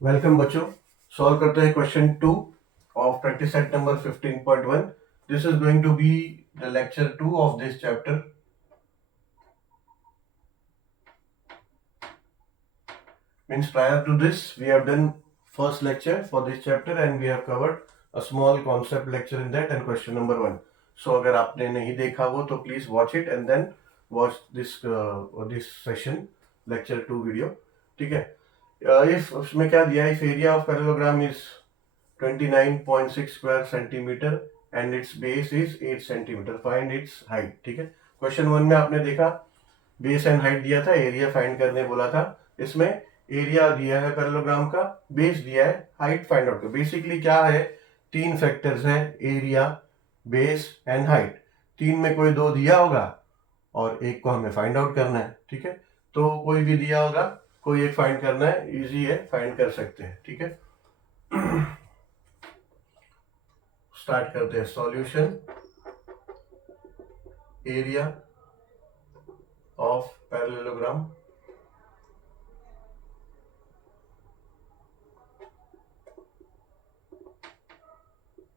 Welcome बच्चों। Solve करते हैं question 2 of practice set number 15.1। This is going to be the lecture 2 of this chapter. Means prior to this we have done first lecture for this chapter and we have covered a small concept lecture in that and question number 1. So अगर आपने नहीं देखा वो तो please watch it and then watch this session lecture 2 video. ठीक है। if उसमें क्या दिया है, if area of parallelogram is 29.6 square centimeter and its base is 8 centimeter, find its height। ठीक है। क्वेश्चन 1 में आपने देखा बेस एंड हाइट दिया था, एरिया फाइंड करने बोला था। इसमें एरिया दिया है पैरेललोग्राम का, बेस दिया है, हाइट फाइंड आउट कर। बेसिकली क्या है, तीन फैक्टर्स है, एरिया, बेस एंड हाइट। तीन में कोई दो दिया होगा और एक को हमें फाइंड आउट करना है। ठीक है। तो कोई भी दिया होगा, कोई एक फाइंड करना है, इजी है, फाइंड कर सकते हैं। ठीक है। स्टार्ट करते हैं। Solution area of parallelogram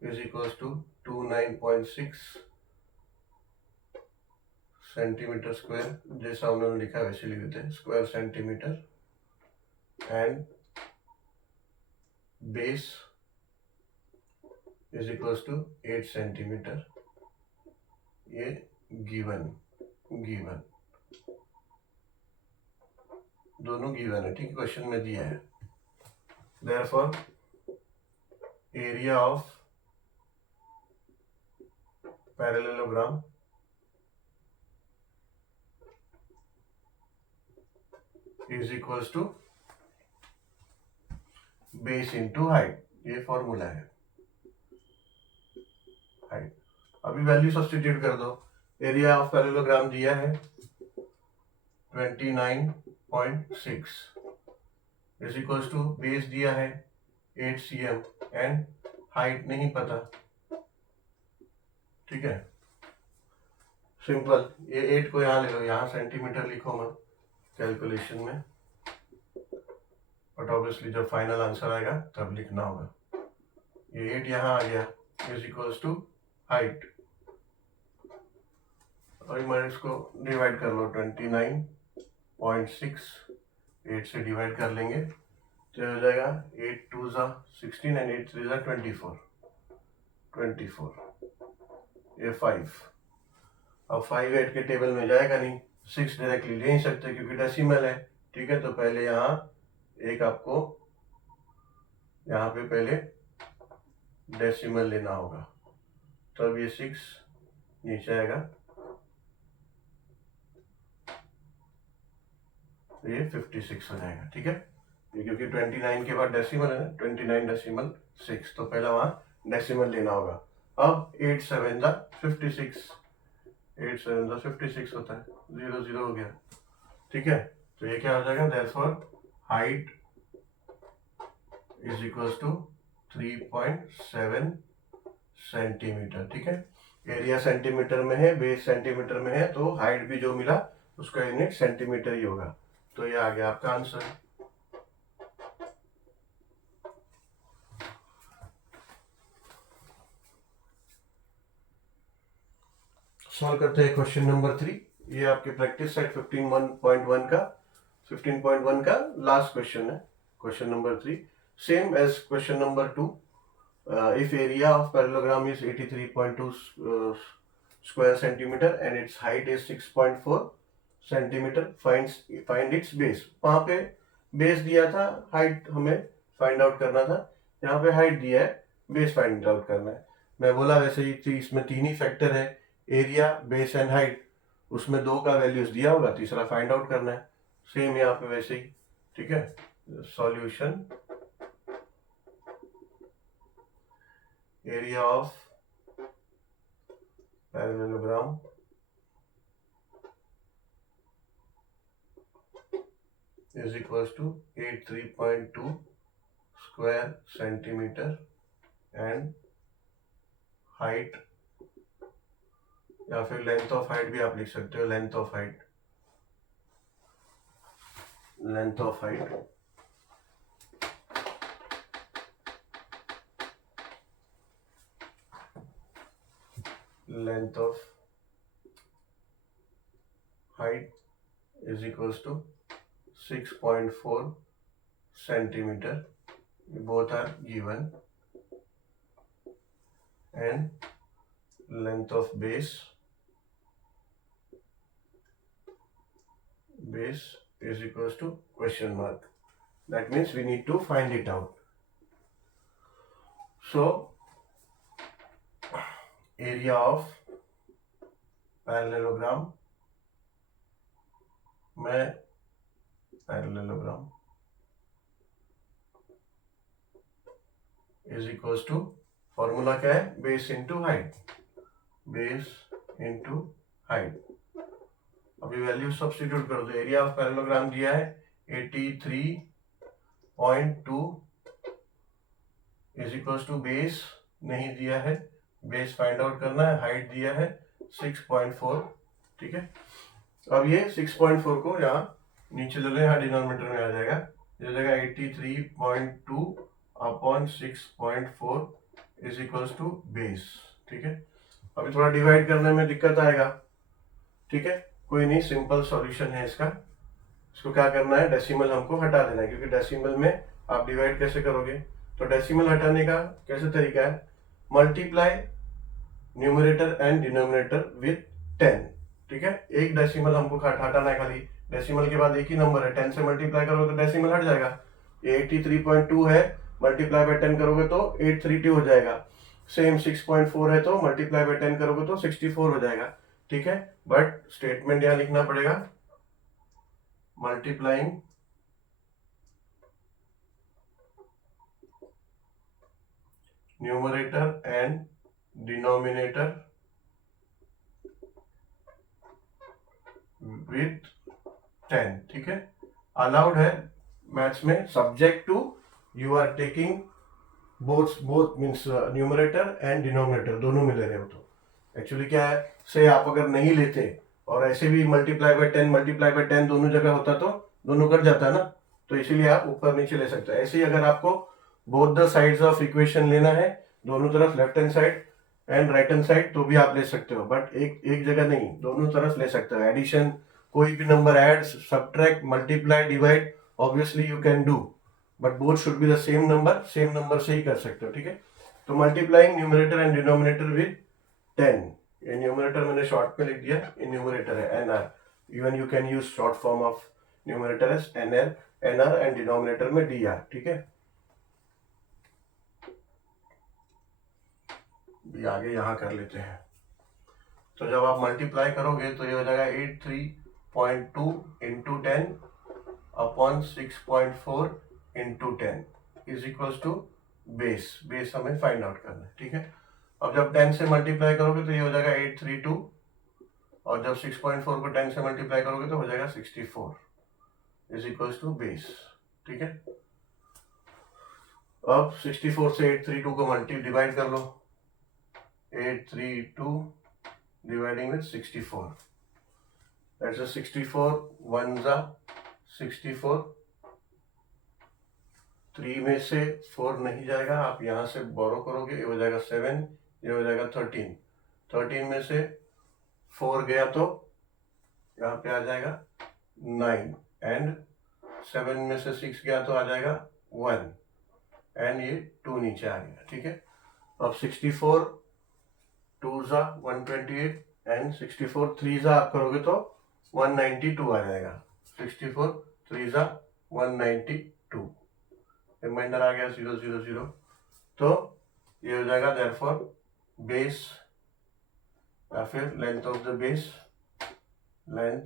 is equals to 29.6 centimeter square, जैसा उन्होंने लिखा वैसे लिख देते हैं, square centimeter, and base is equals to 8 centimeter. ये गिवन दोनों गिवन है। ठीक है, क्वेश्चन में दिया है। Therefore area of parallelogram is equals to base into height. ये फॉर्मूला है, हाइट। अभी वैल्यू सब्स्टिट्यूट कर दो। एरिया ऑफ पैरेललोग्राम दिया है 29.6 इज इक्वल्स टू बेस दिया है 8 cm एंड हाइट नहीं पता। ठीक है, सिंपल। ये 8 को यहाँ ले लो, यहाँ सेंटीमीटर लिखो मत कैलकुलेशन में, बट ऑब्वियसली जब फाइनल आंसर आएगा तब लिखना होगा। ये 8 यहाँ आ गया इज इक्वल्स टू हाइट, और मैं इसको डिवाइड कर लो 29.6 8 से डिवाइड कर लेंगे तो हो जाएगा 8 2 जा 16 एंड 8 3 जा 24 ये 5। अब 5 8 के टेबल में जाएगा नहीं, 6 डायरेक्टली ले नहीं सकते क्योंकि डेसिमल है। ठीक है, तो पहले यहाँ एक आपको यहाँ पे पहले डेसिमल लेना होगा, तब ये 6 नीचे आएगा, तो ये 56 हो जाएगा। ठीक है, ये क्योंकि 29 के बाद डेसिमल है ना, 29.6, तो पहला वहाँ डेसिमल लेना होगा। अब 8 7 जा 56, 8 7 जा 56 होता है, 0 0 हो गया। ठीक है, तो ये क्या हो जाएगा, therefore height is equals to 3.7 centimeter. ठीक है, एरिया सेंटीमीटर में है, बेस सेंटीमीटर में है, तो हाइट भी जो मिला उसका यूनिट सेंटीमीटर ही होगा। तो ये आ गया आपका आंसर। सॉल्व करते हैं क्वेश्चन नंबर 3। ये आपके प्रैक्टिस सेट 15.1 का लास्ट क्वेश्चन है। Question number 3 same as question number 2। if area of parallelogram is 83.2 square centimeter and its height is 6.4 centimetre, find its base. वहां पे बेस दिया था, हाइट हमें फाइंड आउट करना था। यहाँ पे हाइट दिया है, बेस फाइंड आउट करना है। मैं बोला वैसे ही थी, इसमें तीन ही फैक्टर है, एरिया, बेस एंड हाइट। उसमें दो का वैल्यूज दिया होगा, तीसरा फाइंड आउट करना है। सेम यहाँ पे वैसे ही। ठीक है, solution area of parallelogram is equals to 83.2 square centimeter and height, या फिर लेंथ ऑफ हाइट भी आप लिख सकते हो, length of height length of height is equals to 6.4 centimeter. Both are given. And length of base is equals to question mark. That means we need to find it out. So area of parallelogram में parallelogram is equals to formula क्या है, base into height, base into height. अभी value substitute कर दो. Area of parallelogram दिया है 83.2 is equals to base नहीं दिया है, बेस फाइंड आउट करना है. हाइट दिया है 6.4. ठीक है. अब ये 6.4 को यहाँ नीचे ले लो, यहाँ डिनोमिनेटर में आ जाएगा. ये जाएगा 83.2 upon 6.4 is equals to base. ठीक है. अभी थोड़ा डिवाइड करने में दिक्कत आएगा. ठीक है, कोई नहीं, सिंपल सॉल्यूशन है इसका. इसको क्या करना है, डेसिमल हमको हटा देना है, क्योंकि डेसिमल में आप डिवाइड कैसे करोगे. तो डेसिमल हटाने का कैसे तरीका है, multiply numerator and denominator with 10. ठीक है, एक डेसिमल हमको हटाना है खाली. डेसिमल के बाद एक ही नंबर है, 10 से मल्टीप्लाई करोगे तो डेसिमल हट जाएगा. ये 83.2 है, मल्टीप्लाई बाय 10 करोगे तो 832 हो जाएगा. सेम 6.4 है तो मल्टीप्लाई बाय 10 करोगे तो 64 हो जाएगा. ठीक है, बट स्टेटमेंट यहां लिखना पड़ेगा, multiplying numerator and denominator with 10. ठीक है, अलाउड है मैथ्स में, subject to you are taking both means numerator and denominator दोनों में ले रहे हो. तो एक्चुअली क्या है, से आप अगर नहीं लेते और ऐसे भी मल्टीप्लाई बाय 10 दोनों जगह होता तो दोनों कट जाता ना, तो इसीलिए आप ऊपर नीचे ले सकते हैं. ऐसे ही अगर आपको both the sides of equation लेना है, दोनों तरफ left hand side and right hand side, तो भी आप ले सकते हो, बट एक जगह नहीं, दोनों तरफ ले सकते हो. एडिशन, कोई भी number add, subtract, multiply, divide, obviously you can do, but both should be the same number से ही कर सकते हो. ठीक है, तो multiplying numerator and denominator with 10. ये न्यूमरेटर मैंने शॉर्ट में लिख दिया, ये न्यूमरेटर है NR. Even you can use short form of numerator as NR and denominator में DR. ठीक है, भी आगे यहां कर लेते हैं. तो जब आप मल्टीप्लाई करोगे तो ये हो जाएगा 83.2 into 10 upon 6.4 into 10 is equals to base हमें फाइंड आउट करना है. ठीक है, अब जब 10 से मल्टीप्लाई करोगे तो ये हो जाएगा 832, और जब 6.4 को 10 से मल्टीप्लाई करोगे तो हो जाएगा 64 इज इक्वल्स टू बेस. ठीक है, अब 64 से 832 को डिवाइड कर लो. 832 डिवाइडिंग विथ 64, दैट्स 64 1 जा 64. 3 में से 4 नहीं जाएगा, आप यहां से बोरो करोगे, ये हो जाएगा 7, ये हो जाएगा 13. 13 में से 4 गया तो यहाँ पे आ जाएगा 9, एंड 7 में से 6 गया तो आ जाएगा 1, एंड ये 2 नीचे आ गया. ठीक है, अब 64 2 जा 128, एंड 64 3 जा आप करोगे तो 192 आ जाएगा. 64 3 जा 192, रिमाइंडर आ गया 0 0 0. तो ये हो जाएगा देयरफॉर बेस, या फिर length of the base, length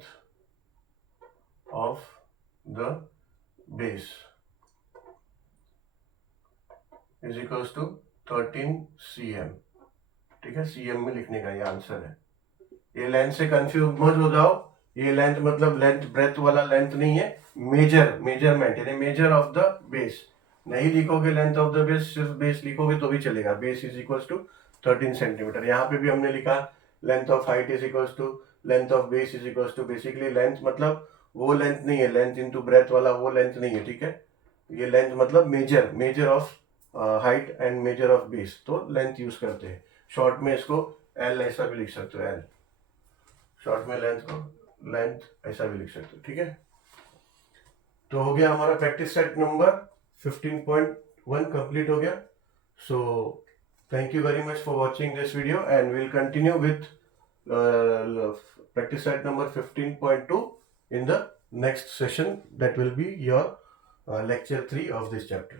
of the base is equals to 13 cm. ठीक है, cm में लिखने का ये आंसर है. ये लेंथ से कंफ्यूज मत हो जाओ, ये लेंथ मतलब लेंथ ब्रेथ वाला लेंथ नहीं है, मेजरमेंट यानी मेजर ऑफ द बेस. नहीं लिखोगे लेंथ ऑफ द बेस, सिर्फ बेस लिखोगे तो भी चलेगा. Base is equals to 13 centimeter. यहाँ पे भी हमने लिखा length of height is equals to length of base is equals to, basically length मतलब वो लेंथ नहीं है, लेंथ इनटू ब्रेथ वाला वो लेंथ नहीं है. ठीक है, ये लेंथ मतलब measure of height and measure of base, तो लेंथ यूज करते हैं. शॉर्ट में इसको एल ऐसा भी लिख सकते हो, एल शॉर्ट में लेंथ को लेंथ ऐसा भी लिख सकते हो, ठीक है। तो हो गया हमारा प्रैक्टिस सेट नंबर 15.1 कंप्लीट हो गया। So thank you very much for watching this video and will continue with practice set number 15.2 in the next session, that will be your lecture 3 of this chapter.